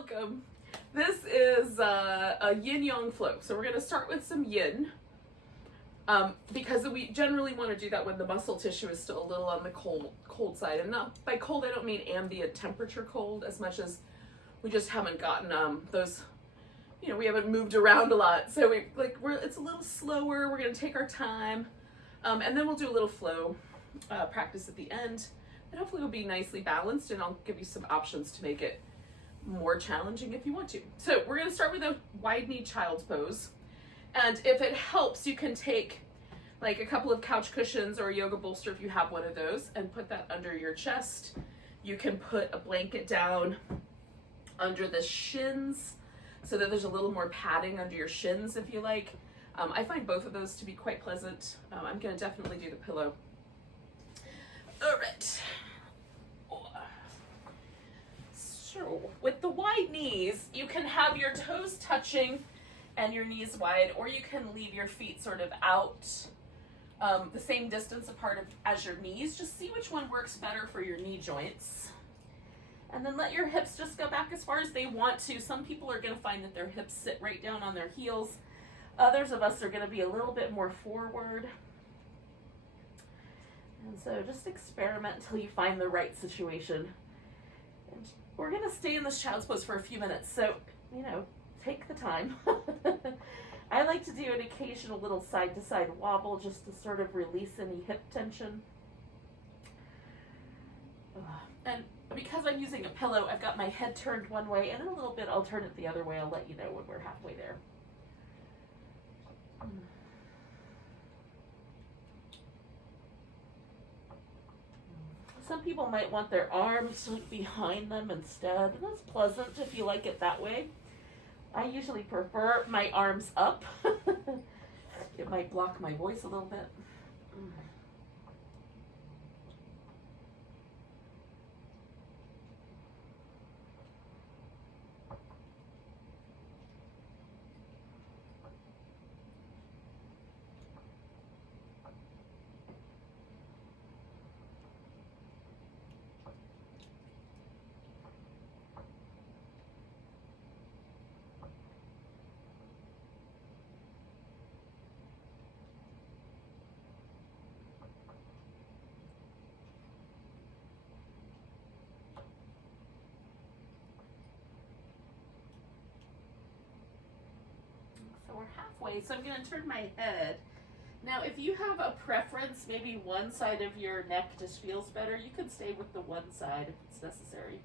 welcome. This is a yin-yang flow. So we're going to start with some yin because we generally want to do that when the muscle tissue is still a little on the cold side. And not, by cold, I don't mean ambient temperature cold as much as we just haven't gotten those, we haven't moved around a lot. So it's a little slower. We're going to take our time and then we'll do a little flow practice at the end. And hopefully we'll be nicely balanced, and I'll give you some options to make it more challenging if you want to. So we're going to start with a wide knee child's pose. And if it helps, you can take like a couple of couch cushions or a yoga bolster if you have one of those and put that under your chest. You can put a blanket down under the shins so that there's a little more padding under your shins if you like. I find both of those to be quite pleasant. I'm going to definitely do the pillow. All right. So with the wide knees, you can have your toes touching and your knees wide, or you can leave your feet sort of out the same distance apart as your knees. Just see which one works better for your knee joints. And then let your hips just go back as far as they want to. Some people are going to find that their hips sit right down on their heels. Others of us are going to be a little bit more forward. And so just experiment until you find the right situation. And we're going to stay in this child's pose for a few minutes, so, take the time. I like to do an occasional little side-to-side wobble just to sort of release any hip tension. And because I'm using a pillow, I've got my head turned one way, and in a little bit I'll turn it the other way. I'll let you know when we're halfway there. Some people might want their arms behind them instead, and that's pleasant if you like it that way. I usually prefer my arms up. It might block my voice a little bit. So we're halfway, so I'm going to turn my head. Now, if you have a preference, maybe one side of your neck just feels better, you can stay with the one side if it's necessary.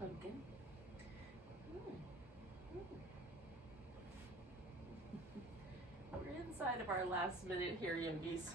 Pumpkin. We're inside of our last minute here, yogis.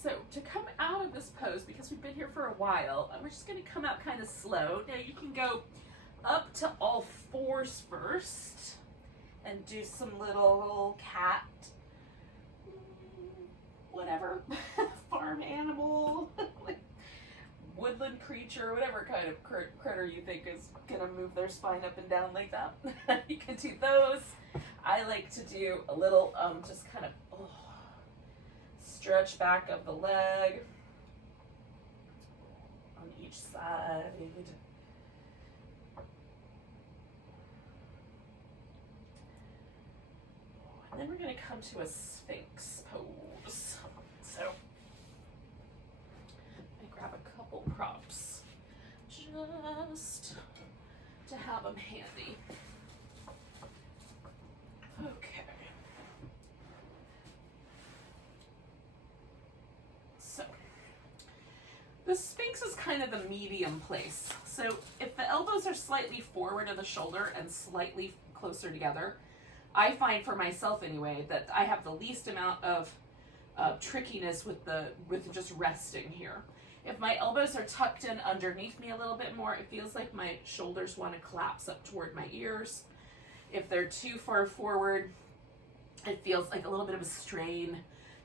So to come out of this pose, because we've been here for a while, we're just going to come out kind of slow. Now you can go up to all fours first and do some little cat, whatever, farm animal, like woodland creature, whatever kind of critter you think is going to move their spine up and down like that. You can do those. I like to do a little just kind of stretch back of the leg on each side. And then we're going to come to a Sphinx pose. So I grab a couple props just to have them handy. Okay. So the Sphinx is kind of the medium place. So if the elbows are slightly forward of the shoulder and slightly closer together, I find for myself anyway that I have the least amount of trickiness with just resting here. If my elbows are tucked in underneath me a little bit more, it feels like my shoulders want to collapse up toward my ears. If they're too far forward, it feels like a little bit of a strain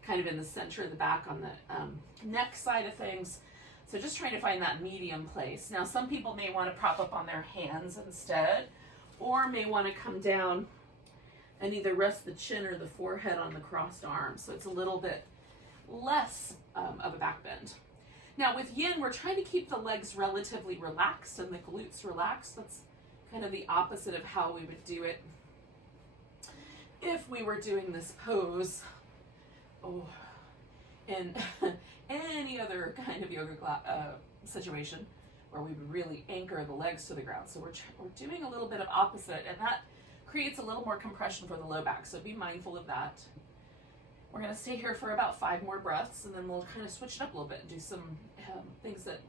kind of in the center of the back on the neck side of things. So just trying to find that medium place. Now some people may want to prop up on their hands instead, or may want to come down and either rest the chin or the forehead on the crossed arms. So it's a little bit less of a back bend. Now with yin, we're trying to keep the legs relatively relaxed and the glutes relaxed. That's kind of the opposite of how we would do it if we were doing this pose in any other kind of yoga situation where we would really anchor the legs to the ground. So we're doing a little bit of opposite, and that creates a little more compression for the low back. So be mindful of that. We're going to stay here for about 5 more breaths, and then we'll kind of switch it up a little bit and do some things that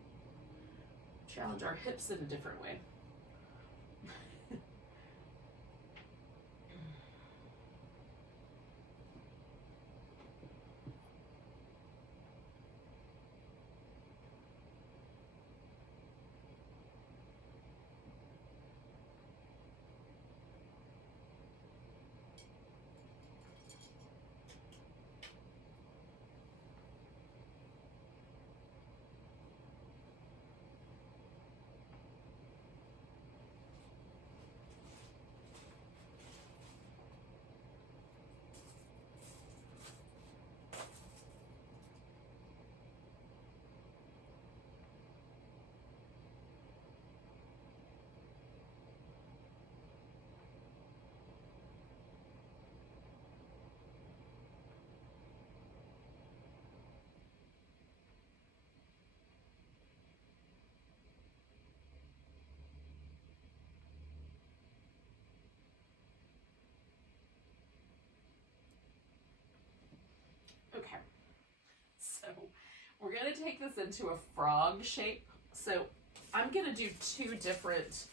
challenge our hips in a different way. Okay, so we're going to take this into a frog shape. So I'm going to do 2 different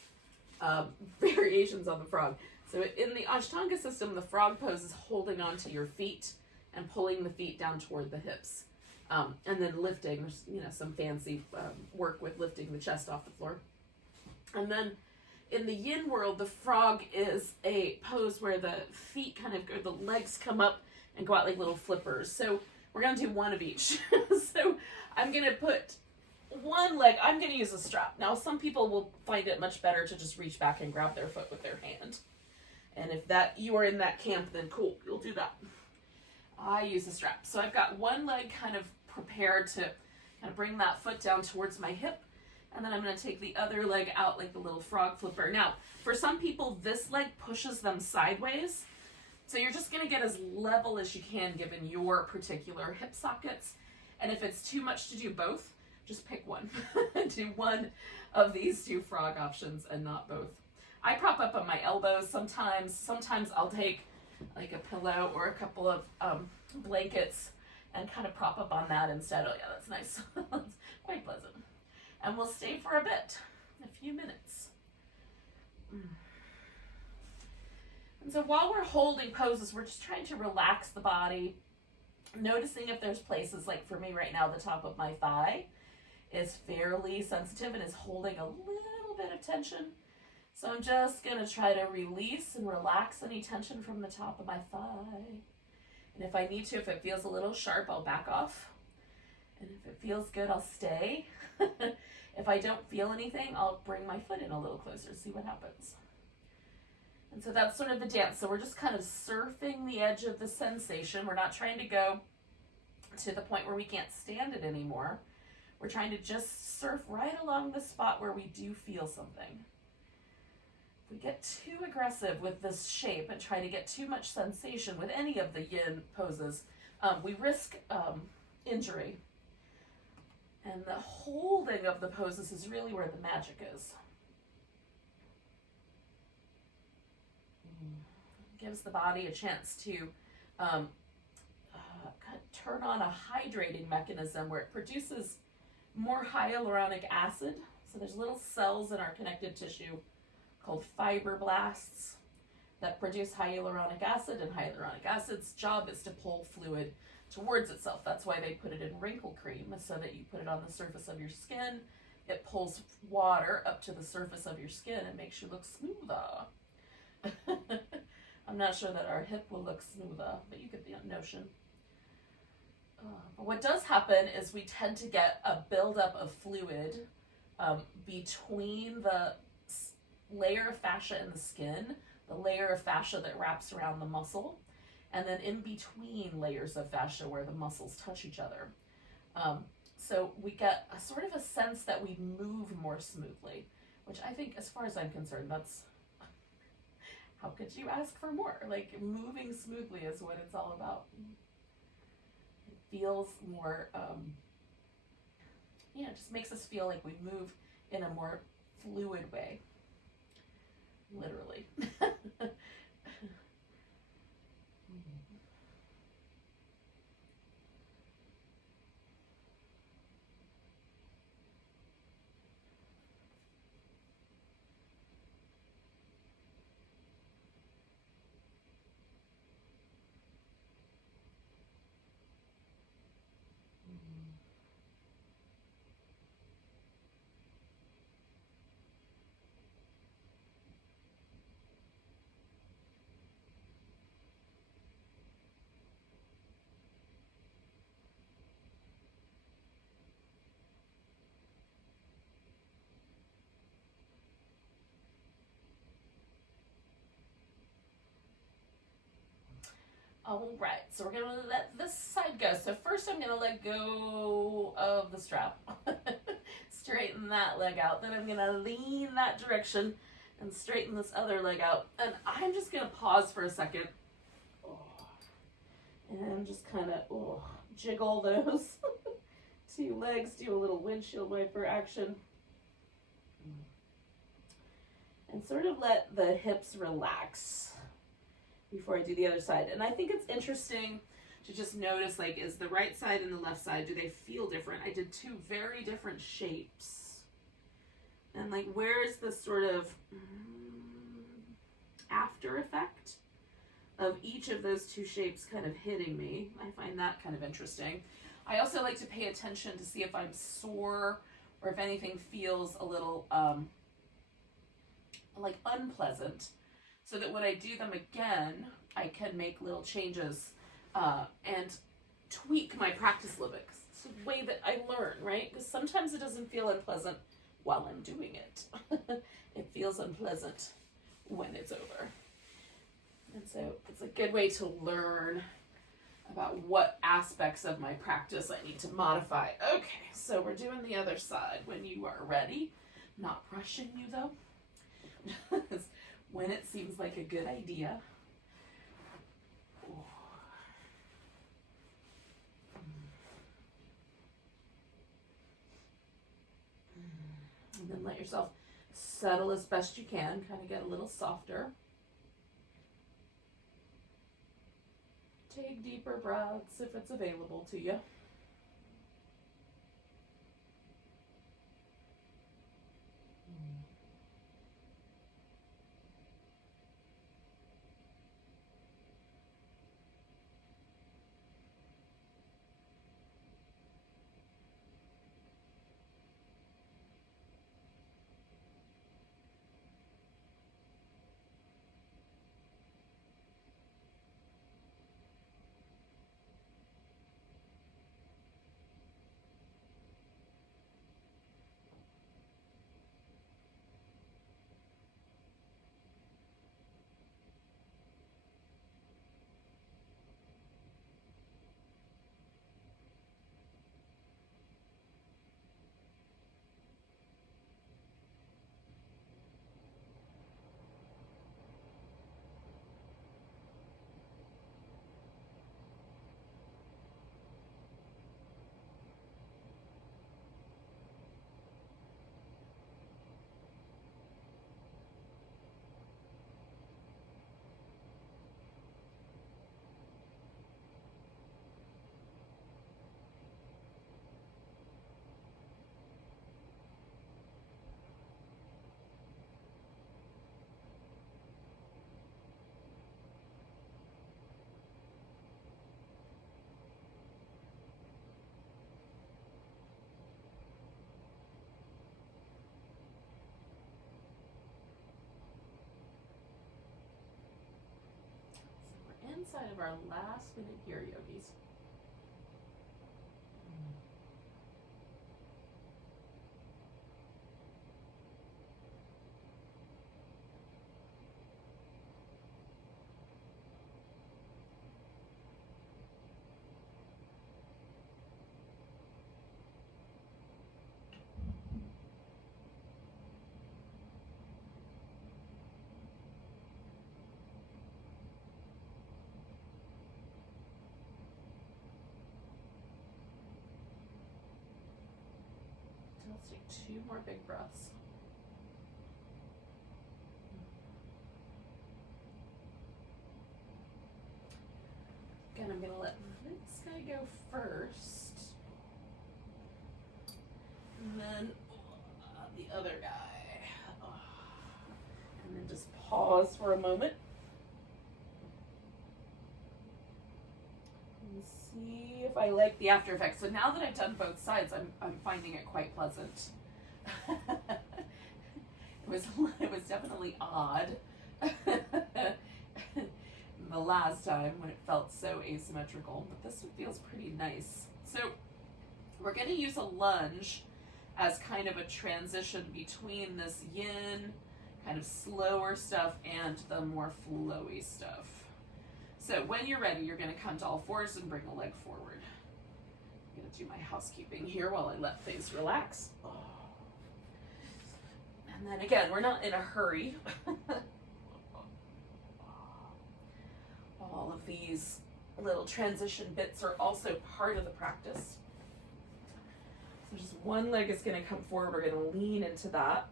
variations on the frog. So in the Ashtanga system, the frog pose is holding onto your feet and pulling the feet down toward the hips. And then lifting, there's some fancy work with lifting the chest off the floor. And then in the yin world, the frog is a pose where the feet the legs come up and go out like little flippers. So we're going to do 1 of each. So I'm going to put one leg, I'm going to use a strap. Now some people will find it much better to just reach back and grab their foot with their hand. And if you are in that camp, then cool, you'll do that. I use a strap. So I've got one leg kind of prepared to kind of bring that foot down towards my hip. And then I'm going to take the other leg out like the little frog flipper. Now, for some people, this leg pushes them sideways. So you're just going to get as level as you can given your particular hip sockets. And if it's too much to do both, just pick one. Do one of these 2 frog options and not both. I prop up on my elbows sometimes. Sometimes I'll take like a pillow or a couple of blankets and kind of prop up on that instead. Oh yeah, that's nice. That's quite pleasant. And we'll stay for a bit, a few minutes. And so while we're holding poses, we're just trying to relax the body Noticing if there's places, like for me right now, the top of my thigh is fairly sensitive and is holding a little bit of tension. So I'm just gonna try to release and relax any tension from the top of my thigh. And if I need to, if it feels a little sharp, I'll back off. And if it feels good, I'll stay. If I don't feel anything, I'll bring my foot in a little closer, see what happens. And so that's sort of the dance. So we're just kind of surfing the edge of the sensation. We're not trying to go to the point where we can't stand it anymore. We're trying to just surf right along the spot where we do feel something. If we get too aggressive with this shape and try to get too much sensation with any of the yin poses, we risk injury. And the holding of the poses is really where the magic is. Gives the body a chance to turn on a hydrating mechanism where it produces more hyaluronic acid. So there's little cells in our connective tissue called fibroblasts that produce hyaluronic acid, and hyaluronic acid's job is to pull fluid towards itself. That's why they put it in wrinkle cream, so that you put it on the surface of your skin. It pulls water up to the surface of your skin and makes you look smoother. I'm not sure that our hip will look smoother, but you get the notion. But what does happen is we tend to get a buildup of fluid between the layer of fascia in the skin, the layer of fascia that wraps around the muscle, and then in between layers of fascia where the muscles touch each other. So we get a sort of a sense that we move more smoothly, which I think, as far as I'm concerned, that's, how could you ask for more? Like, moving smoothly is what it's all about. It feels more, it just makes us feel like we move in a more fluid way. Literally. All right, so we're gonna let this side go. So first I'm gonna let go of the strap. Straighten that leg out. Then I'm gonna lean that direction and straighten this other leg out. And I'm just gonna pause for a second. And just kind of jiggle those two legs, do a little windshield wiper action. And sort of let the hips relax before I do the other side. And I think it's interesting to just notice, like, is the right side and the left side, do they feel different? I did two very different shapes. And like, where's the sort of after effect of each of those two shapes kind of hitting me? I find that kind of interesting. I also like to pay attention to see if I'm sore or if anything feels a little like unpleasant, so that when I do them again, I can make little changes and tweak my practice a little bit. It's the way that I learn, right? Because sometimes it doesn't feel unpleasant while I'm doing it. It feels unpleasant when it's over. And so it's a good way to learn about what aspects of my practice I need to modify. Okay, so we're doing the other side when you are ready. Not rushing you though. When it seems like a good idea. And then let yourself settle as best you can, kind of get a little softer. Take deeper breaths if it's available to you. inside of our last minute here, yogis. Let's take 2 more big breaths. Again, I'm going to let this guy go first. And then the other guy. And then just pause for a moment. And see if I like the after effects. So now that I've done both sides, I'm finding it quite pleasant. It was definitely odd the last time when it felt so asymmetrical, but this one feels pretty nice. So we're going to use a lunge as kind of a transition between this yin, kind of slower stuff, and the more flowy stuff. So when you're ready, you're going to come to all fours and bring a leg forward. I'm going to do my housekeeping here while I let things relax. And then again, we're not in a hurry. All of these little transition bits are also part of the practice. So just one leg is going to come forward. We're going to lean into that.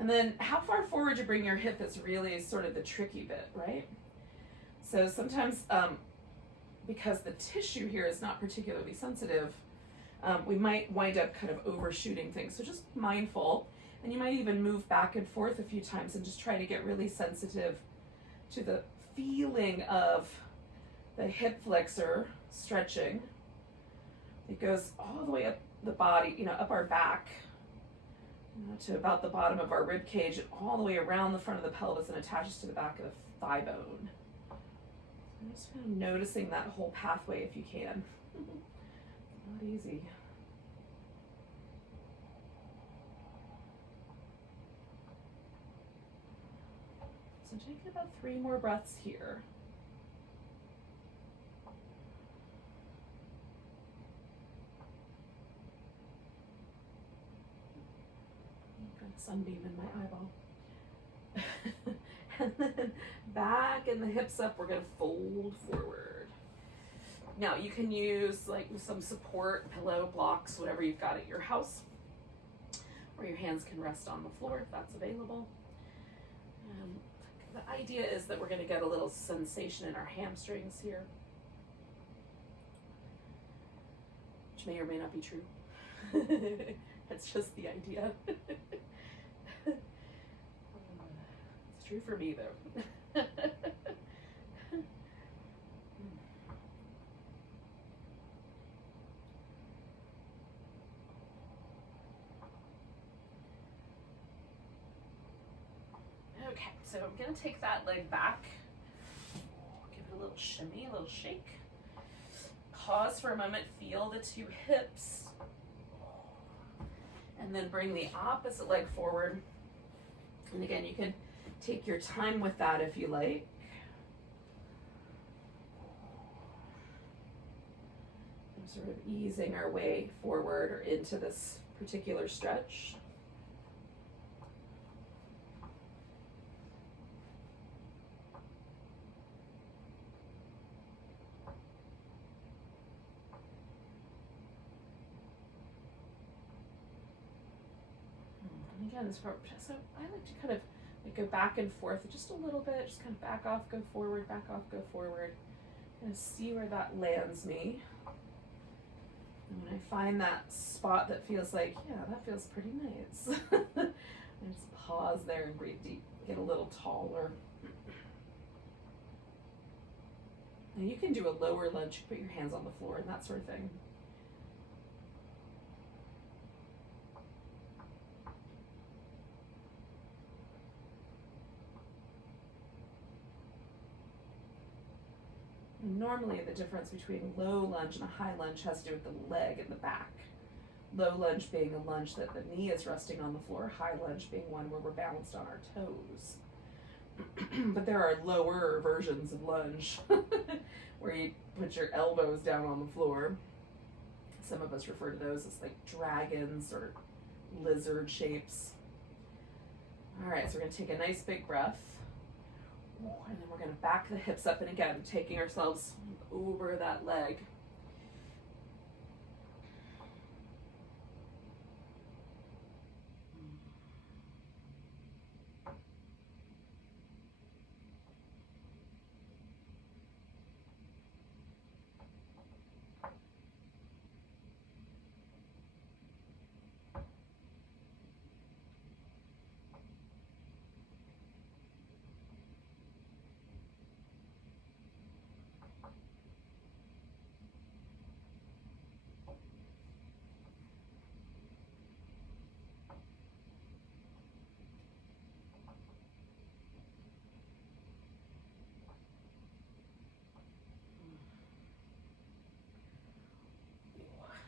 And then how far forward you bring your hip is really sort of the tricky bit, right? So sometimes because the tissue here is not particularly sensitive, we might wind up kind of overshooting things. So just mindful. And you might even move back and forth a few times and just try to get really sensitive to the feeling of the hip flexor stretching. It goes all the way up the body, up our back, to about the bottom of our rib cage, and all the way around the front of the pelvis and attaches to the back of the thigh bone. So just kind of noticing that whole pathway if you can. Not easy. So take about 3 more breaths here. Got a sunbeam in my eyeball. And then back and the hips up, we're going to fold forward. Now you can use like some support, pillow, blocks, whatever you've got at your house, or your hands can rest on the floor if that's available. The idea is that we're going to get a little sensation in our hamstrings here, which may or may not be true. That's just the idea. It's true for me though. Okay, so I'm going to take that leg back, give it a little shimmy, a little shake. Pause for a moment, feel the 2 hips, and then bring the opposite leg forward. And again, you can take your time with that if you like. I'm sort of easing our way forward or into this particular stretch. Again, so I like to kind of go back and forth just a little bit, just kind of back off, go forward, back off, go forward, and see where that lands me. And when I find that spot that feels like, yeah, that feels pretty nice, I just pause there and breathe deep, get a little taller. And you can do a lower lunge, put your hands on the floor and that sort of thing. Normally the difference between low lunge and a high lunge has to do with the leg and the back. Low lunge being a lunge that the knee is resting on the floor, high lunge being one where we're balanced on our toes. But there are lower versions of lunge where you put your elbows down on the floor. Some of us refer to those as like dragons or lizard shapes. All right, so we're going to take a nice big breath. And then we're going to back the hips up, and again, taking ourselves over that leg.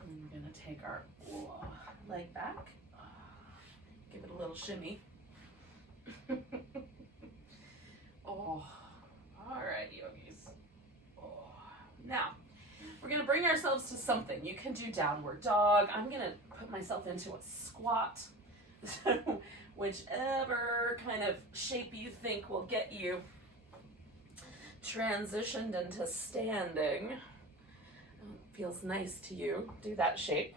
And we're going to take our leg back, give it a little shimmy. All right, yogis. Now, we're going to bring ourselves to something. You can do downward dog. I'm going to put myself into a squat. So whichever kind of shape you think will get you transitioned into standing. Feels nice to you. Do that shape.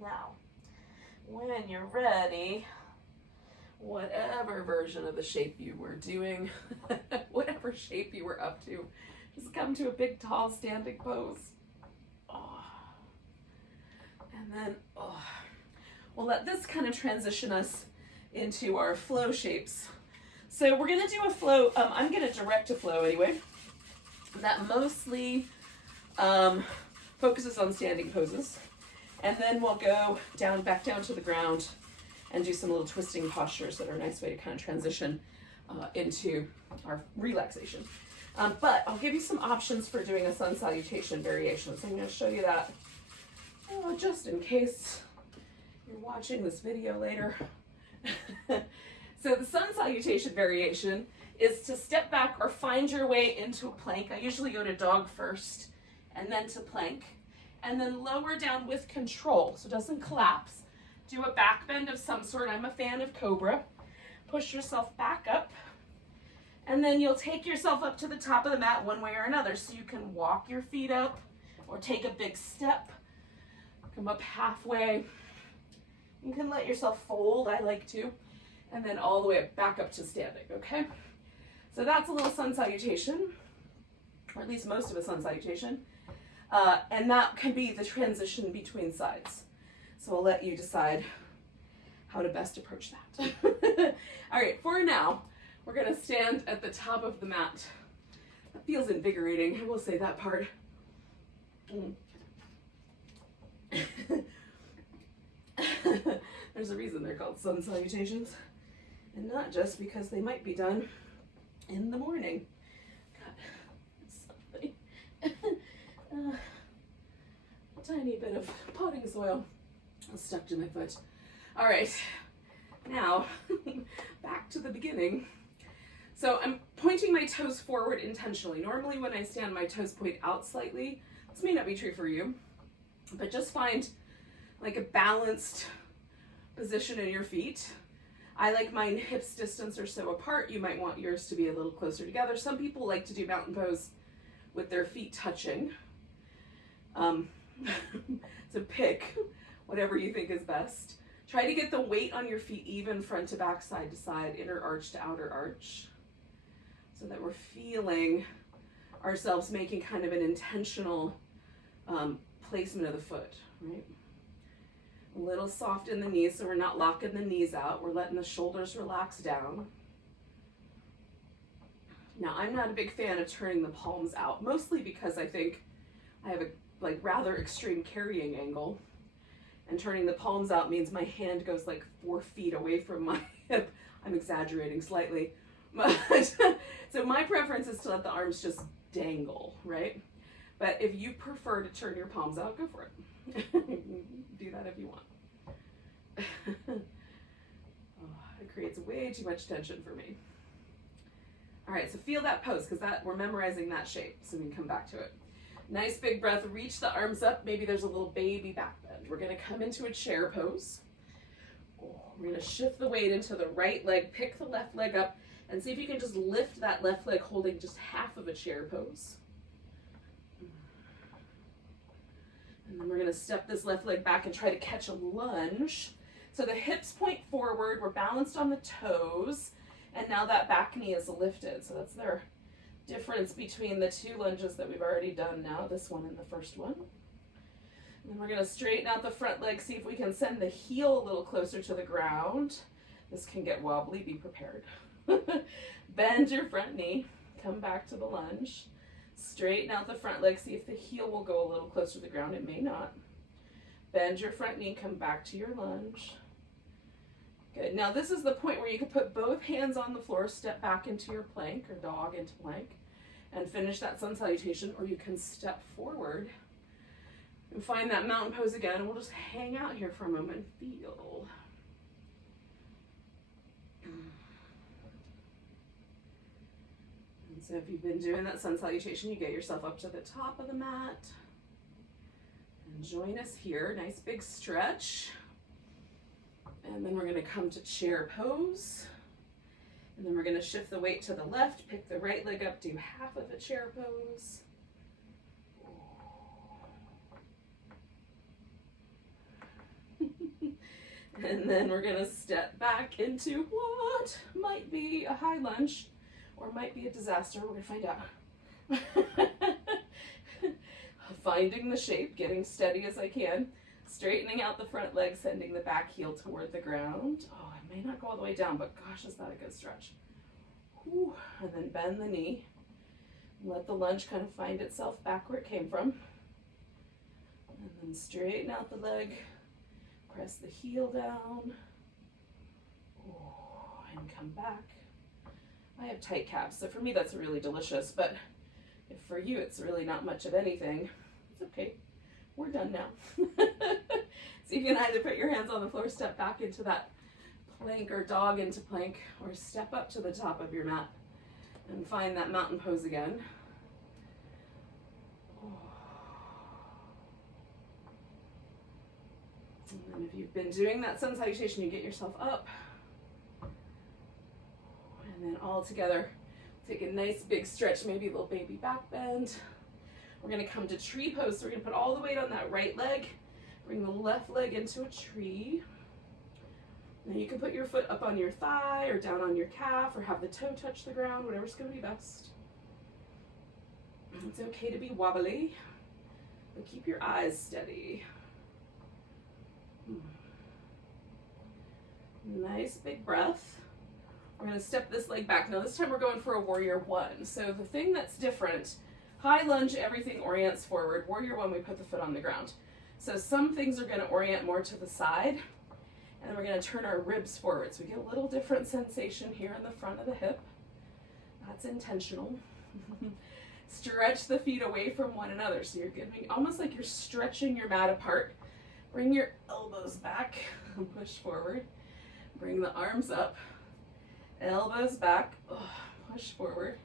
Now, when you're ready, whatever version of the shape you were doing, whatever shape you were up to, just come to a big, tall, standing pose. And then, we'll let this kind of transition us into our flow shapes. So we're going to do a flow. I'm going to direct a flow anyway. That mostly focuses on standing poses. And then we'll go back down to the ground and do some little twisting postures that are a nice way to kind of transition into our relaxation. But I'll give you some options for doing a sun salutation variation. So I'm going to show you that just in case you're watching this video later. So the sun salutation variation is to step back or find your way into a plank. I usually go to dog first and then to plank. And then lower down with control, so it doesn't collapse. Do a back bend of some sort. I'm a fan of Cobra. Push yourself back up, and then you'll take yourself up to the top of the mat one way or another. So you can walk your feet up, or take a big step, come up halfway. You can let yourself fold, I like to, and then all the way back up to standing, okay? So that's a little sun salutation, or at least most of a sun salutation. And that can be the transition between sides. So I'll let you decide how to best approach that. All right, for now, we're gonna stand at the top of the mat. That feels invigorating, I will say that part. There's a reason they're called sun salutations, and not just because they might be done in the morning. God, a tiny bit of potting soil stuck to my foot. All right, now back to the beginning. So I'm pointing my toes forward intentionally. Normally when I stand, my toes point out slightly. This may not be true for you, but just find like a balanced position in your feet. I like mine hips distance or so apart. You might want yours to be a little closer together. Some people like to do mountain pose with their feet touching. So pick whatever you think is best. Try to get the weight on your feet even, front to back, side to side, inner arch to outer arch, so that we're feeling ourselves making kind of an intentional placement of the foot, right? A little soft in the knees, so we're not locking the knees out. We're letting the shoulders relax down. Now, I'm not a big fan of turning the palms out, mostly because I think I have a rather extreme carrying angle, and turning the palms out means my hand goes like 4 feet away from my hip. I'm exaggerating slightly, but so my preference is to let the arms just dangle, right? But if you prefer to turn your palms out, go for it. Do that if you want. Oh, it creates way too much tension for me. All right, so feel that pose, because we're memorizing that shape, so we can come back to it. Nice big breath, reach the arms up. Maybe there's a little baby back bend. We're gonna come into a chair pose. We're gonna shift the weight into the right leg, pick the left leg up, and see if you can just lift that left leg holding just half of a chair pose. And then we're gonna step this left leg back and try to catch a lunge. So the hips point forward, we're balanced on the toes, and now that back knee is lifted. So that's their difference between the 2 lunges that we've already done now, this one and the first one. And then we're gonna straighten out the front leg, see if we can send the heel a little closer to the ground. This can get wobbly, be prepared. Bend your front knee, come back to the lunge. Straighten out the front leg, see if the heel will go a little closer to the ground. It may not. Bend your front knee, come back to your lunge. Good. Now this is the point where you can put both hands on the floor, step back into your plank or dog into plank, and finish that sun salutation, or you can step forward and find that mountain pose again, and we'll just hang out here for a moment and feel. And so if you've been doing that sun salutation, you get yourself up to the top of the mat. And join us here. Nice big stretch. And then we're going to come to chair pose. And then we're going to shift the weight to the left, pick the right leg up, do half of a chair pose. And then we're going to step back into what might be a high lunge or might be a disaster. We're going to find out. Finding the shape, getting steady as I can. Straightening out the front leg, sending the back heel toward the ground. Oh, I may not go all the way down, but gosh, is that a good stretch. Whew. And then bend the knee. Let the lunge kind of find itself back where it came from. And then straighten out the leg. Press the heel down. Oh, and come back. I have tight calves, so for me that's really delicious, but if for you it's really not much of anything, it's okay. We're done now. So you can either put your hands on the floor, step back into that plank or dog into plank, or step up to the top of your mat and find that mountain pose again. And then if you've been doing that sun salutation, you get yourself up. And then all together, take a nice big stretch, maybe a little baby back bend. We're gonna come to tree pose, so we're gonna put all the weight on that right leg, bring the left leg into a tree. Then you can put your foot up on your thigh or down on your calf or have the toe touch the ground, whatever's gonna be best. It's okay to be wobbly, but keep your eyes steady. Nice big breath. We're gonna step this leg back. Now this time we're going for a warrior one. So the thing that's different, high lunge, everything orients forward. Warrior one, we put the foot on the ground. So some things are gonna orient more to the side, and then we're gonna turn our ribs forward. So we get a little different sensation here in the front of the hip. That's intentional. Stretch the feet away from one another. So you're getting almost like you're stretching your mat apart. Bring your elbows back, push forward. Bring the arms up, elbows back, push forward.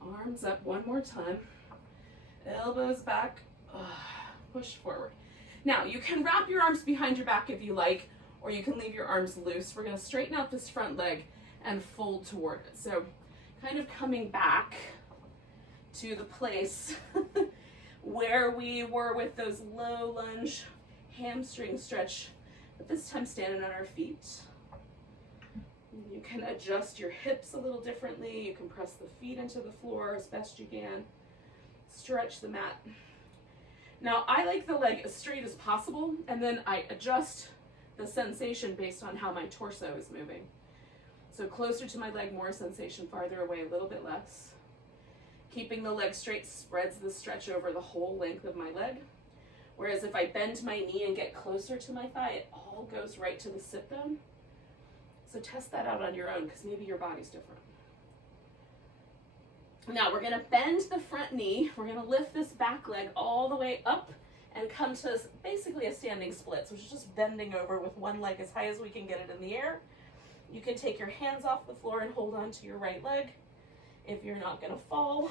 Arms up one more time, elbows back, push forward. Now you can wrap your arms behind your back if you like, or you can leave your arms loose. We're gonna straighten out this front leg and fold toward it. So kind of coming back to the place where we were with those low lunge hamstring stretch, but this time standing on our feet. You can adjust your hips a little differently. You can press the feet into the floor as best you can. Stretch the mat. Now I like the leg as straight as possible, and then I adjust the sensation based on how my torso is moving. So closer to my leg, more sensation, farther away, a little bit less. Keeping the leg straight spreads the stretch over the whole length of my leg. Whereas if I bend my knee and get closer to my thigh, it all goes right to the sit bone. So test that out on your own, because maybe your body's different. Now we're going to bend the front knee. We're going to lift this back leg all the way up and come to basically a standing split, which is just bending over with one leg as high as we can get it in the air. You can take your hands off the floor and hold on to your right leg if you're not going to fall.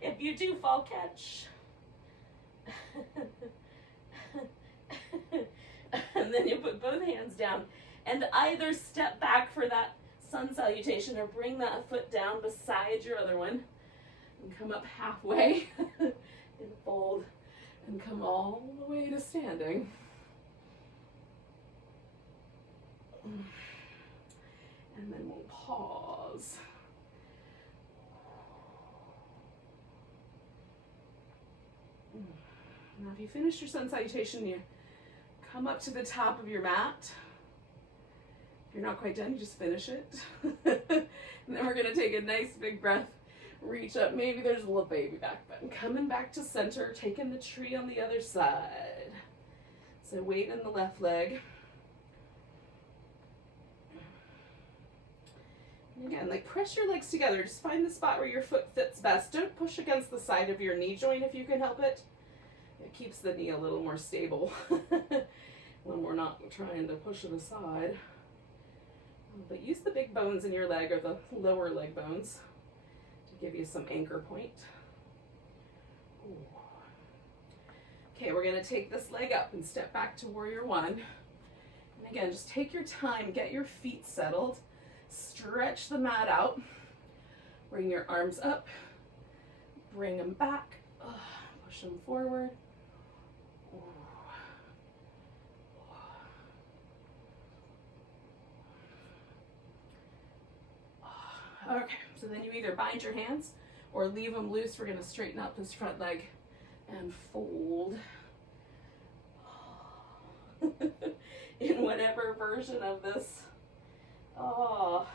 If you do fall, catch. And then you put both hands down and either step back for that sun salutation or bring that foot down beside your other one and come up halfway and fold and come all the way to standing. And then we'll pause. Now if you finish your sun salutation, you come up to the top of your mat. If you're not quite done, you just finish it. And then we're going to take a nice big breath, reach up. Maybe there's a little baby back bend. Coming back to center, taking the tree on the other side. So weight in the left leg. And again, like press your legs together. Just find the spot where your foot fits best. Don't push against the side of your knee joint if you can help it. It keeps the knee a little more stable when we're not trying to push it aside. But use the big bones in your leg, or the lower leg bones, to give you some anchor point. Ooh. Okay, we're going to take this leg up and step back to warrior one. And again, just take your time, get your feet settled, stretch the mat out, bring your arms up, bring them back, push them forward. Okay, so then you either bind your hands or leave them loose. We're going to straighten up this front leg and fold. In whatever version of this. Oh,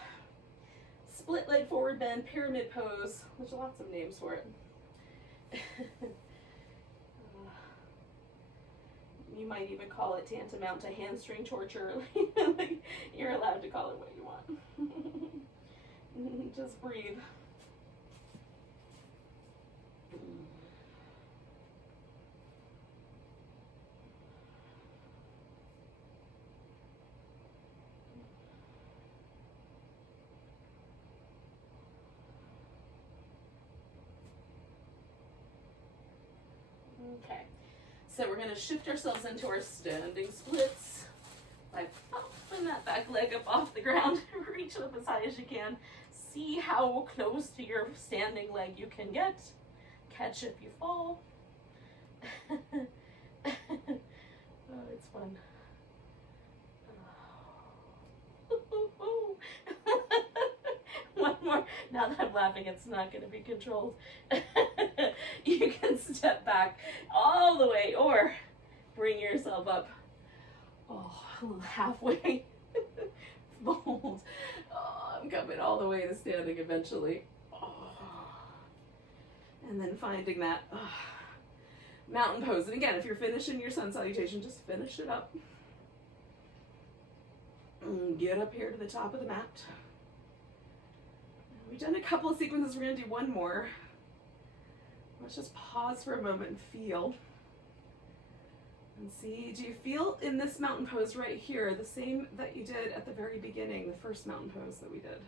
split leg forward bend, pyramid pose. There's lots of names for it. You might even call it tantamount to hamstring torture. You're allowed to call it what you want. Just breathe. Okay, so we're going to shift ourselves into our standing splits by popping that back leg up off the ground. Reach up as high as you can. See how close to your standing leg you can get. Catch if you fall. Oh, it's fun. One more. Now that I'm laughing, it's not going to be controlled. You can step back all the way or bring yourself up halfway. Fold. Oh, I'm coming all the way to standing eventually. Oh. And then finding that mountain pose. And again, if you're finishing your sun salutation, just finish it up. And get up here to the top of the mat. We've done a couple of sequences. We're going to do one more. Let's just pause for a moment and feel. And see, do you feel in this mountain pose right here the same that you did at the very beginning, the first mountain pose that we did?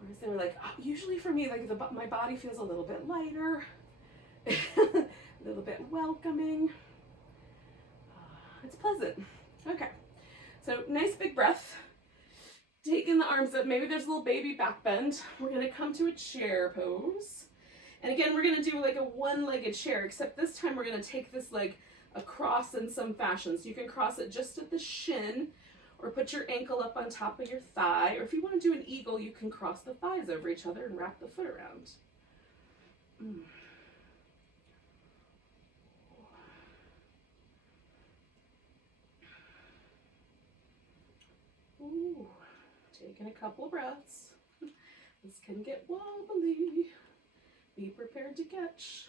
Whereas they were like, usually for me, like my body feels a little bit lighter, a little bit welcoming. It's pleasant. Okay, so nice big breath. Taking the arms up, maybe there's a little baby back bend. We're gonna come to a chair pose. And again, we're gonna do like a one-legged chair, except this time we're gonna take this leg across in some fashion. So you can cross it just at the shin, or put your ankle up on top of your thigh, or if you want to do an eagle, you can cross the thighs over each other and wrap the foot around. Ooh, taking a couple breaths. This can get wobbly. Be prepared to catch.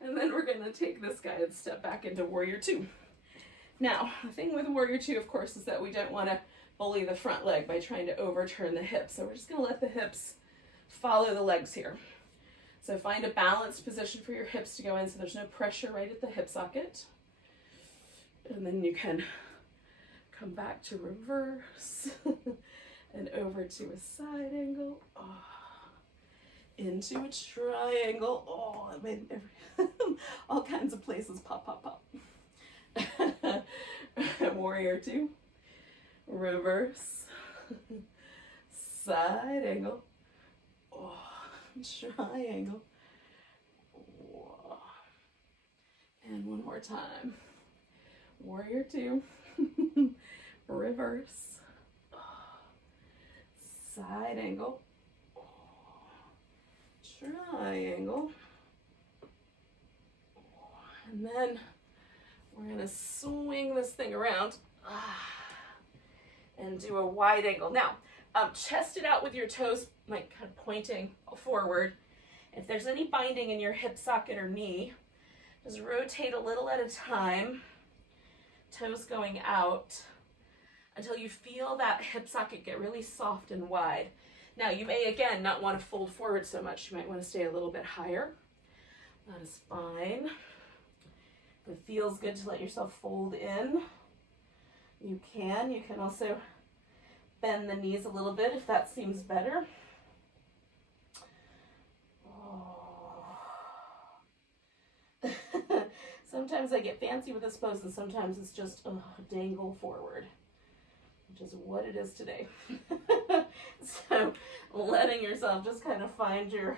And then we're gonna take this guy and step back into warrior two. Now, the thing with warrior two, of course, is that we don't wanna bully the front leg by trying to overturn the hips. So we're just gonna let the hips follow the legs here. So find a balanced position for your hips to go in so there's no pressure right at the hip socket. And then you can come back to reverse and over to a side angle. Oh, into a triangle. Oh, I made all kinds of places pop, pop, pop. Warrior two. Reverse. Side angle. Oh, triangle. Oh. And one more time. Warrior two. Reverse. Oh. Side angle. Oh. Triangle. Oh. And then we're going to swing this thing around and do a wide angle. Now, chest it out with your toes, like kind of pointing forward. If there's any binding in your hip socket or knee, just rotate a little at a time, toes going out, until you feel that hip socket get really soft and wide. Now, you may, again, not want to fold forward so much. You might want to stay a little bit higher. That is fine. If it feels good to let yourself fold in, you can. You can also bend the knees a little bit if that seems better. Oh. Sometimes I get fancy with this pose, and sometimes it's just dangle forward, which is what it is today. So letting yourself just kind of find your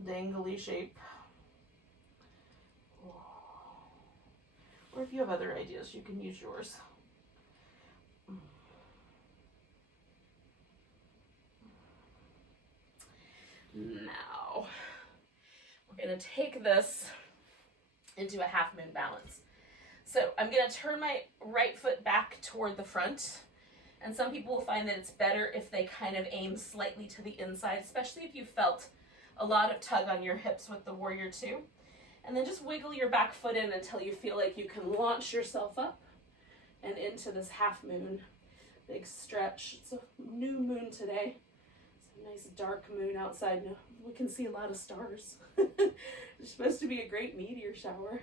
dangly shape. Or if you have other ideas, you can use yours. Now, we're going to take this into a half moon balance. So I'm going to turn my right foot back toward the front. And some people will find that it's better if they kind of aim slightly to the inside, especially if you felt a lot of tug on your hips with the warrior two. And then just wiggle your back foot in until you feel like you can launch yourself up and into this half moon. Big stretch. It's a new moon today. It's a nice dark moon outside. Now we can see a lot of stars. It's supposed to be a great meteor shower.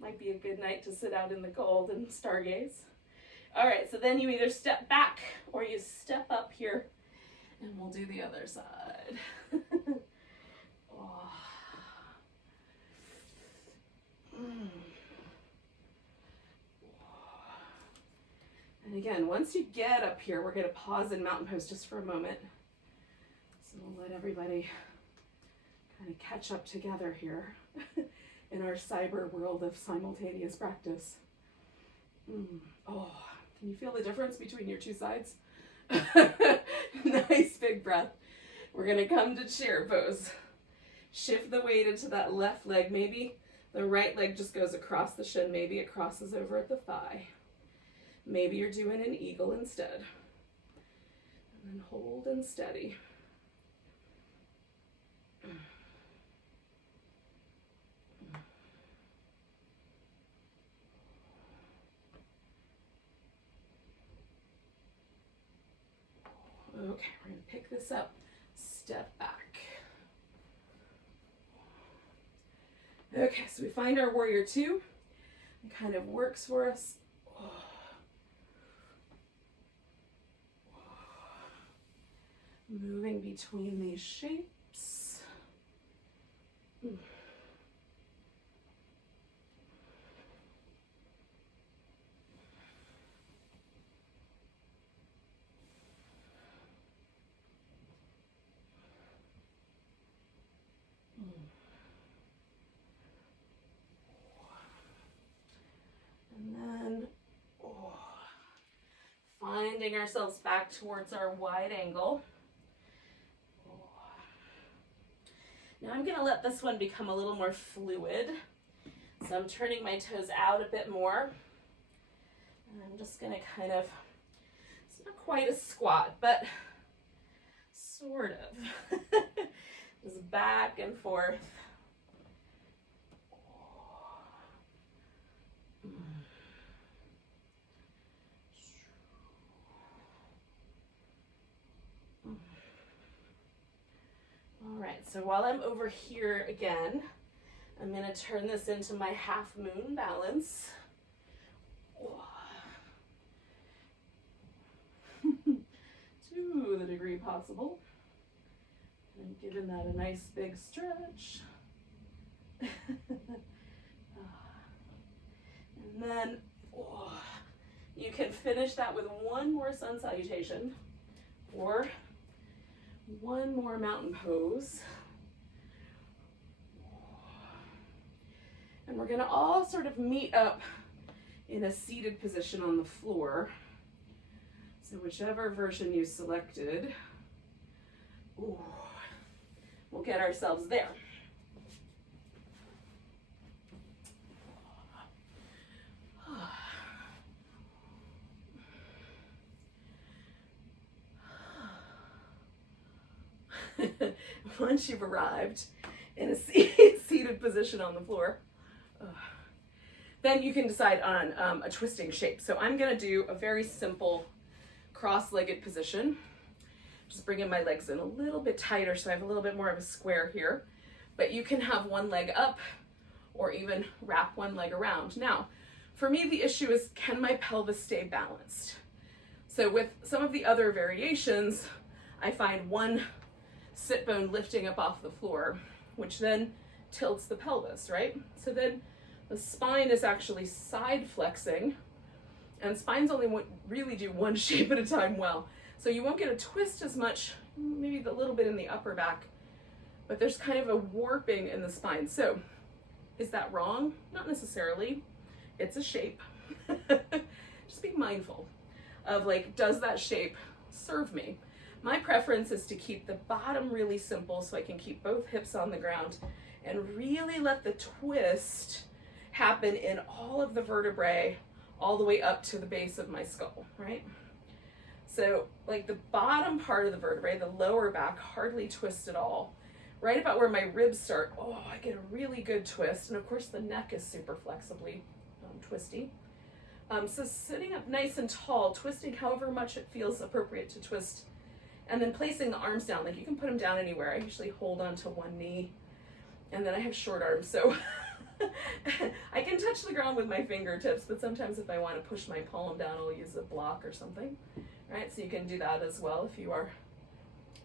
Might be a good night to sit out in the cold and stargaze. All right, so then you either step back or you step up here, and we'll do the other side. Oh. And again, once you get up here, we're going to pause in mountain pose just for a moment. So we'll let everybody kind of catch up together here in our cyber world of simultaneous practice. Oh, can you feel the difference between your two sides? Nice big breath. We're going to come to chair pose. Shift the weight into that left leg. Maybe the right leg just goes across the shin. Maybe it crosses over at the thigh. Maybe you're doing an eagle instead. And then hold and steady. Okay, we're going to pick this up, step back. Okay, so we find our warrior two. It kind of works for us. Moving between these shapes. And then finding ourselves back towards our wide angle. Now I'm going to let this one become a little more fluid. So I'm turning my toes out a bit more. And I'm just gonna kind of, it's not quite a squat, but sort of. Just back and forth. All right, so while I'm over here again, I'm gonna turn this into my half moon balance. To the degree possible. And giving that a nice big stretch. And then you can finish that with one more sun salutation or one more mountain pose. And we're gonna all sort of meet up in a seated position on the floor. So whichever version you selected, we'll get ourselves there. Once you've arrived in a seated position on the floor, then you can decide on a twisting shape. So I'm gonna do a very simple cross-legged position. Just bringing my legs in a little bit tighter so I have a little bit more of a square here. But you can have one leg up or even wrap one leg around. Now, for me, the issue is, can my pelvis stay balanced? So with some of the other variations, I find one sit bone lifting up off the floor, which then tilts the pelvis, right? So then the spine is actually side flexing, and spines only really do one shape at a time well. So you won't get a twist as much, maybe a little bit in the upper back, but there's kind of a warping in the spine. So is that wrong? Not necessarily. It's a shape. Just be mindful of, like, does that shape serve me? My preference is to keep the bottom really simple so I can keep both hips on the ground and really let the twist happen in all of the vertebrae all the way up to the base of my skull, right? So like the bottom part of the vertebrae, the lower back, hardly twist at all. Right about where my ribs start, I get a really good twist. And of course the neck is super flexibly twisty. So sitting up nice and tall, twisting however much it feels appropriate to twist, and then placing the arms down. Like, you can put them down anywhere. I usually hold on to one knee, and then I have short arms, so I can touch the ground with my fingertips, but sometimes if I want to push my palm down, I'll use a block or something, right? So you can do that as well if you are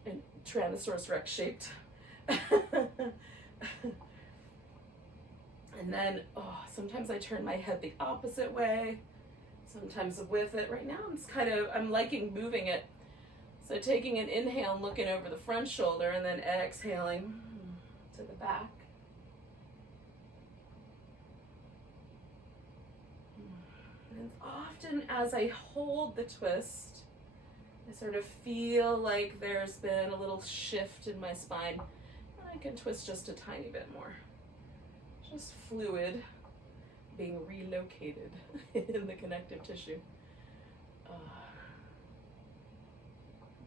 in Tyrannosaurus Rex shaped. And then, sometimes I turn my head the opposite way, sometimes with it. Right now, I'm liking moving it. So taking an inhale and looking over the front shoulder, and then exhaling to the back. And often as I hold the twist, I sort of feel like there's been a little shift in my spine. And I can twist just a tiny bit more. Just fluid being relocated in the connective tissue.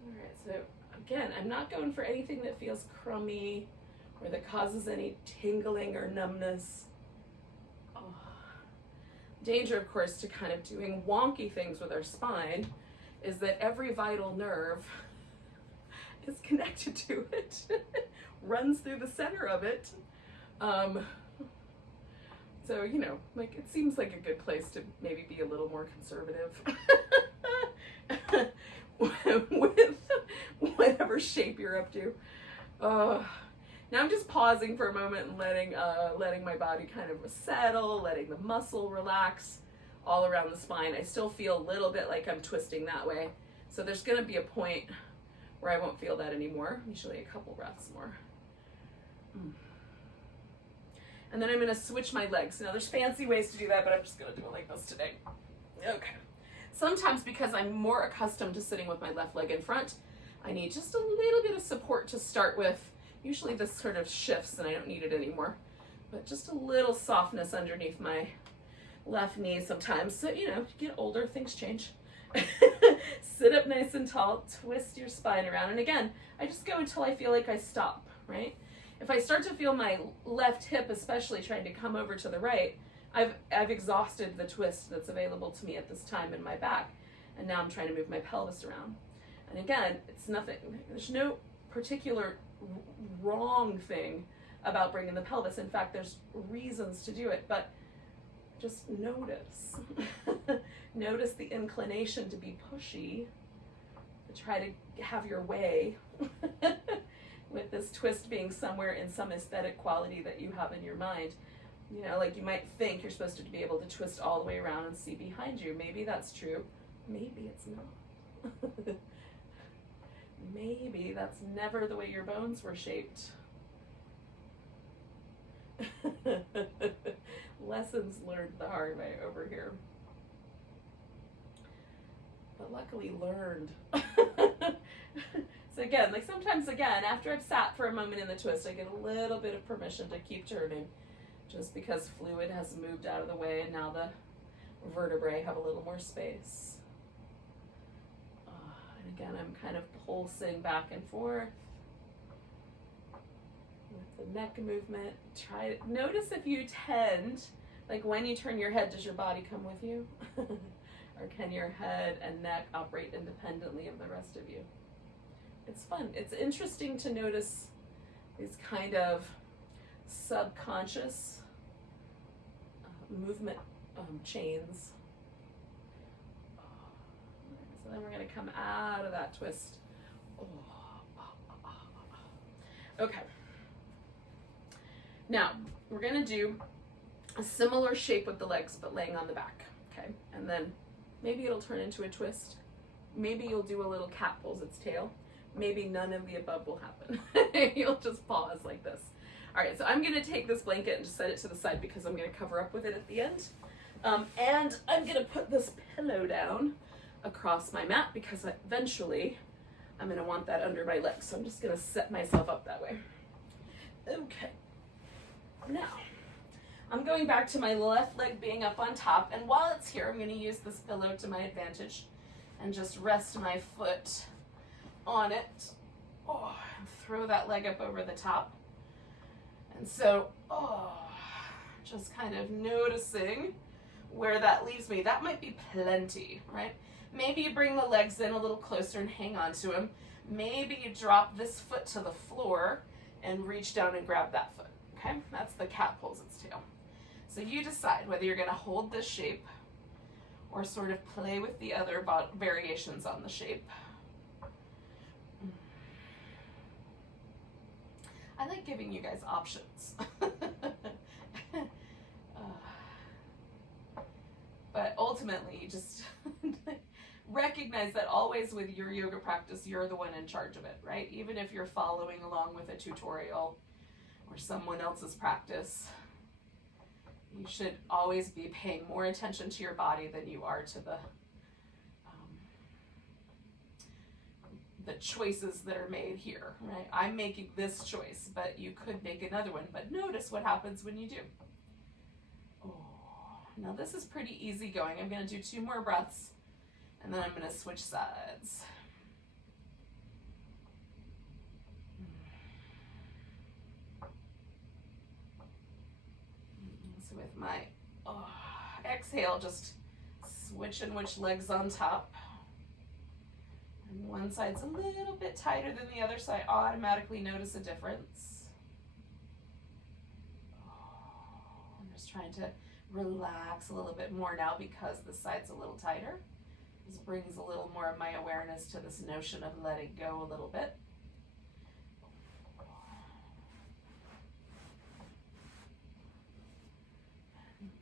Alright, so again, I'm not going for anything that feels crummy or that causes any tingling or numbness. Danger, of course, to kind of doing wonky things with our spine is that every vital nerve is connected to it, runs through the center of it. So, like, it seems like a good place to maybe be a little more conservative with whatever shape you're up to. Now I'm just pausing for a moment and letting my body kind of settle, letting the muscle relax all around the spine. I still feel a little bit like I'm twisting that way. So there's gonna be a point where I won't feel that anymore, usually a couple breaths more. And then I'm gonna switch my legs. Now there's fancy ways to do that, but I'm just gonna do it like this today. Okay. Sometimes because I'm more accustomed to sitting with my left leg in front, I need just a little bit of support to start with. Usually this sort of shifts and I don't need it anymore, but just a little softness underneath my left knee sometimes. So, you know, you get older, things change. Sit up nice and tall, twist your spine around. And again, I just go until I feel like I stop, right? If I start to feel my left hip, especially trying to come over to the right, I've exhausted the twist that's available to me at this time in my back. And now I'm trying to move my pelvis around. And again, it's nothing, there's no particular wrong thing about bringing the pelvis. In fact, there's reasons to do it, but just notice. Notice the inclination to be pushy, to try to have your way with this twist being somewhere in some aesthetic quality that you have in your mind. You know, like you might think you're supposed to be able to twist all the way around and see behind you. Maybe that's true. Maybe it's not. Maybe that's never the way your bones were shaped. Lessons learned the hard way over here. But luckily learned. So again, like sometimes again, after I've sat for a moment in the twist, I get a little bit of permission to keep turning, just because fluid has moved out of the way and now the vertebrae have a little more space. And again, I'm kind of pulsing back and forth with the neck movement. Notice if you tend, like when you turn your head, does your body come with you? Or can your head and neck operate independently of the rest of you? It's fun. It's interesting to notice these kind of subconscious movement chains. So then we're going to come out of that twist. Okay. Now, we're going to do a similar shape with the legs, but laying on the back. Okay. And then maybe it'll turn into a twist. Maybe you'll do a little cat pulls its tail. Maybe none of the above will happen. You'll just pause like this. All right, so I'm going to take this blanket and just set it to the side because I'm going to cover up with it at the end. And I'm going to put this pillow down across my mat because eventually I'm going to want that under my legs. So I'm just going to set myself up that way. Okay. Now, I'm going back to my left leg being up on top. And while it's here, I'm going to use this pillow to my advantage and just rest my foot on it. Oh, throw that leg up over the top. And so, just kind of noticing where that leaves me. That might be plenty, right? Maybe you bring the legs in a little closer and hang on to them. Maybe you drop this foot to the floor and reach down and grab that foot, okay? That's the cat pulls its tail. So you decide whether you're gonna hold this shape or sort of play with the other variations on the shape. I like giving you guys options. But ultimately, you just recognize that always with your yoga practice, you're the one in charge of it, right? Even if you're following along with a tutorial or someone else's practice, you should always be paying more attention to your body than you are to the choices that are made here, right? I'm making this choice, but you could make another one. But notice what happens when you do. Oh, now this is pretty easy going. I'm going to do 2 more breaths, and then I'm going to switch sides. So with my exhale, just switching which leg's on top. And one side's a little bit tighter than the other, so I automatically notice a difference. I'm just trying to relax a little bit more now because the side's a little tighter. This brings a little more of my awareness to this notion of letting go a little bit.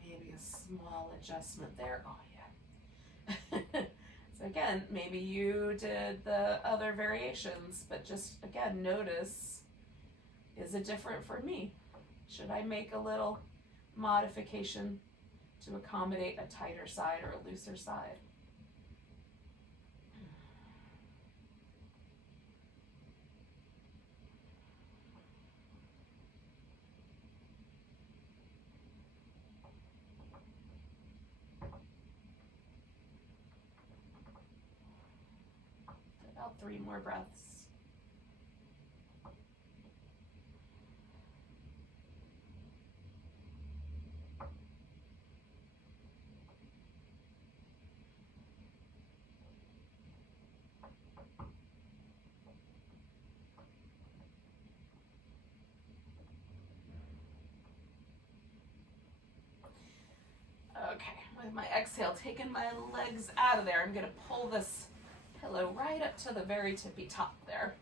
Maybe a small adjustment there. Oh yeah. So again, maybe you did the other variations, but just again, notice, is it different for me? Should I make a little modification to accommodate a tighter side or a looser side? about 3 more breaths. Okay, with my exhale, taking my legs out of there, I'm gonna pull this pillow right up to the very tippy top there.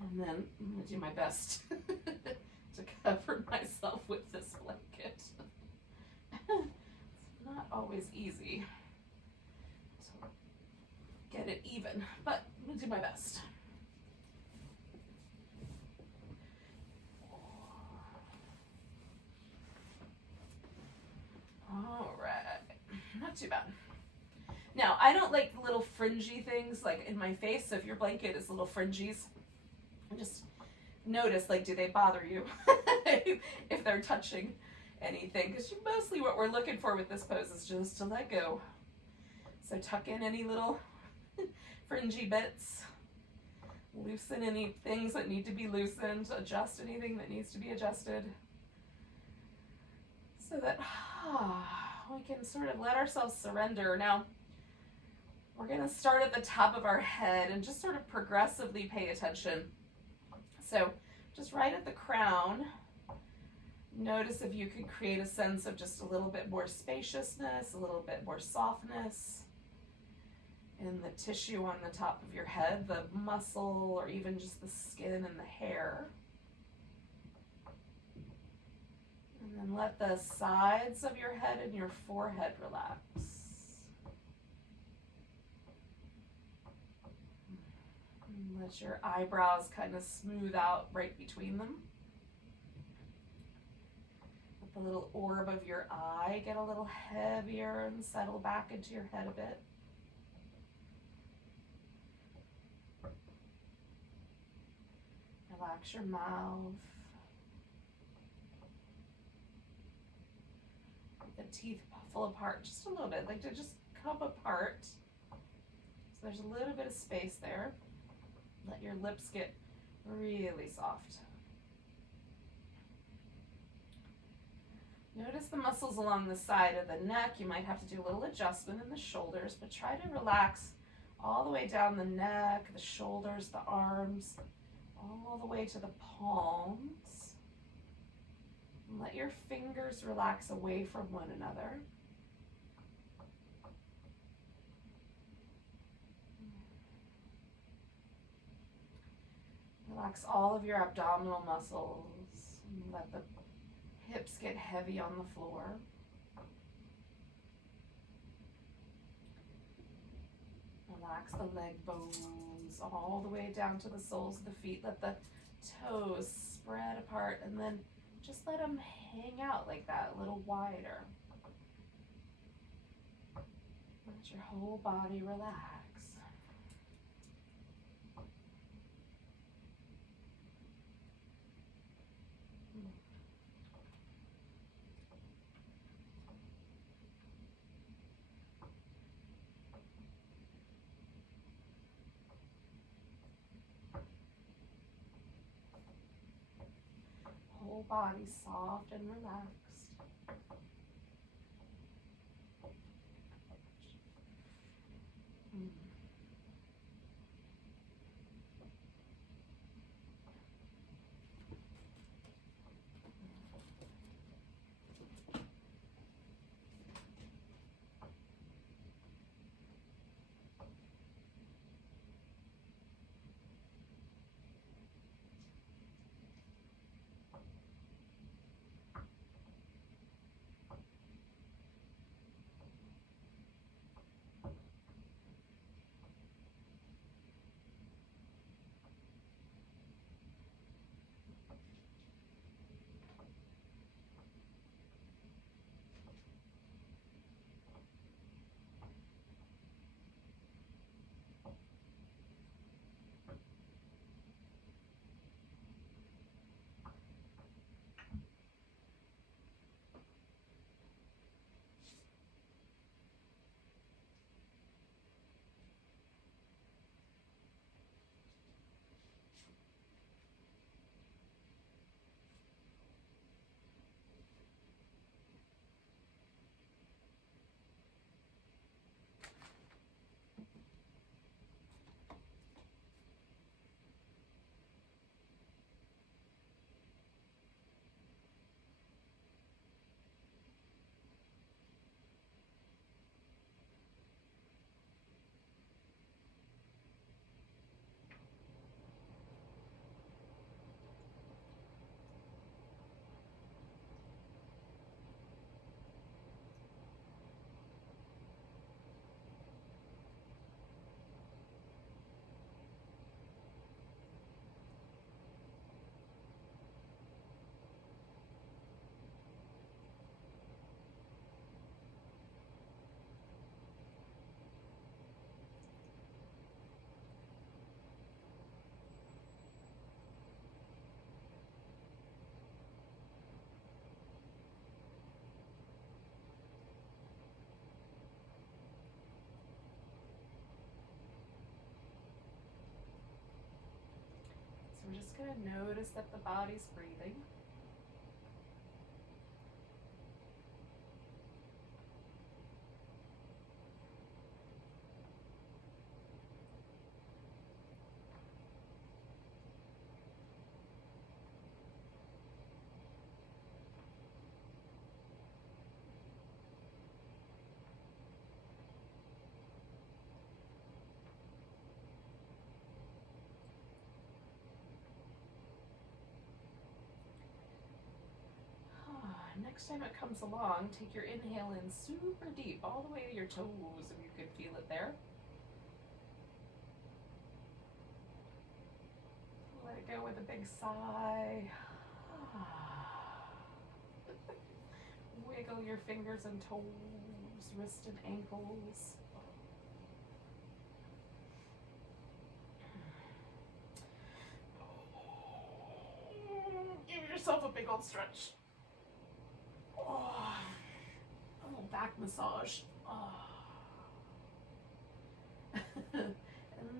And then I'm gonna do my best to cover myself with this blanket. It's not always easy to get it even, but I'm gonna do my best. All right, not too bad. Now, I don't like little fringy things like in my face, so if your blanket is little fringies, just notice, like, do they bother you if they're touching anything? Because mostly what we're looking for with this pose is just to let go. So tuck in any little fringy bits, loosen any things that need to be loosened, adjust anything that needs to be adjusted, so that we can sort of let ourselves surrender. Now, we're going to start at the top of our head and just sort of progressively pay attention. So just right at the crown, notice if you can create a sense of just a little bit more spaciousness, a little bit more softness in the tissue on the top of your head, the muscle, or even just the skin and the hair. And then let the sides of your head and your forehead relax. And let your eyebrows kind of smooth out right between them. Let the little orb of your eye get a little heavier and settle back into your head a bit. Relax your mouth. The teeth pull apart just a little bit, like to just come apart. So there's a little bit of space there. Let your lips get really soft. Notice the muscles along the side of the neck. You might have to do a little adjustment in the shoulders, but try to relax all the way down the neck, the shoulders, the arms, all the way to the palms. And let your fingers relax away from one another. Relax all of your abdominal muscles. And let the hips get heavy on the floor. Relax the leg bones all the way down to the soles of the feet. Let the toes spread apart and then just let them hang out like that, a little wider. Let your whole body relax. Whole body soft and relaxed. going to notice that the body's breathing. Next time it comes along, take your inhale in super deep, all the way to your toes, if you can feel it there. Let it go with a big sigh. Wiggle your fingers and toes, wrists and ankles. Give yourself a big old stretch. Oh, a little back massage. Oh. And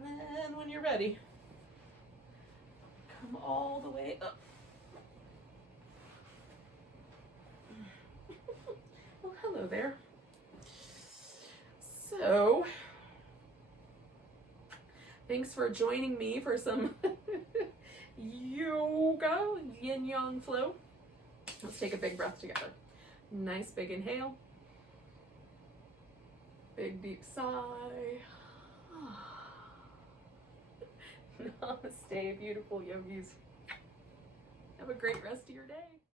then when you're ready, come all the way up. Well, hello there. So, thanks for joining me for some yoga, yin yang flow. Let's take a big breath together. Nice big inhale. Big deep sigh. Namaste, beautiful yogis. Have a great rest of your day.